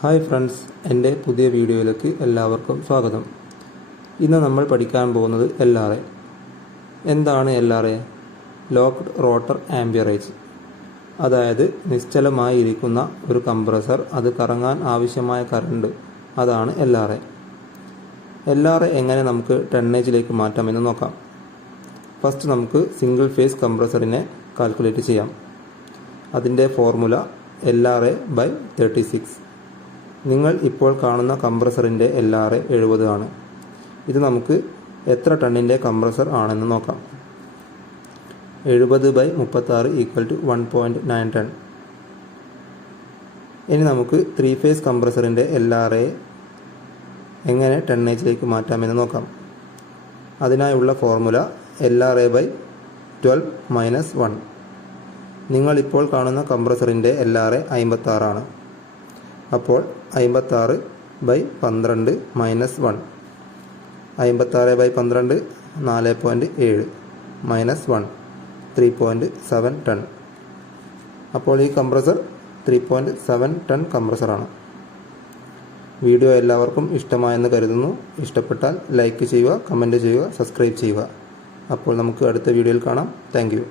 Hi friends, എൻ്റെ പുതിയ വീഡിയോയിലേക്ക് എല്ലാവർക്കും സ്വാഗതം. ഇന്ന് നമ്മൾ പഠിക്കാൻ പോകുന്നത് LRA. എന്താണ് LRA? Locked rotor amperage. അതായത് നിശ്ചലമായിരിക്കുന്ന ഒരു കംപ്രസർ, അത് കറങ്ങാൻ ആവശ്യമായ കറണ്ട്, അതാണ് LRA. LRA എങ്ങനെ നമുക്ക് ടണ്ണേജിലേക്ക് മാറ്റാമെന്ന് നോക്കാം. ഫസ്റ്റ് നമുക്ക് സിംഗിൾ ഫേസ് കംപ്രസറിനെ കാൽക്കുലേറ്റ് ചെയ്യാം. അതിൻ്റെ ഫോർമുല LRA/36. നിങ്ങൾ ഇപ്പോൾ കാണുന്ന കംപ്രസറിൻ്റെ LRA 70 ആണ്. ഇത് നമുക്ക് എത്ര ടണ്ണിൻ്റെ കംപ്രസർ ആണെന്ന് നോക്കാം. 70/36 = 1.9 ടൺ. ഇനി നമുക്ക് 3 ഫേസ് കംപ്രസറിൻ്റെ LRA എങ്ങനെ ടണ്ണേജിലേക്ക് മാറ്റാമെന്ന് നോക്കാം. അതിനായുള്ള ഫോർമുല LRA/12 - 1. നിങ്ങളിപ്പോൾ കാണുന്ന കംപ്രസറിൻ്റെ LRA 56 ആണ്. അപ്പോൾ 56/12 - 1. 56/12 4.7 -1 3.7 ടൺ. അപ്പോൾ ഈ കംപ്രസർ 3.7 ടൺ കംപ്രസറാണ്. വീഡിയോ എല്ലാവർക്കും ഇഷ്ടമായെന്ന് കരുതുന്നു. ഇഷ്ടപ്പെട്ടാൽ ലൈക്ക് ചെയ്യുക, കമൻറ്റ് ചെയ്യുക, സബ്സ്ക്രൈബ് ചെയ്യുക. അപ്പോൾ നമുക്ക് അടുത്ത വീഡിയോയിൽ കാണാം. Thank you.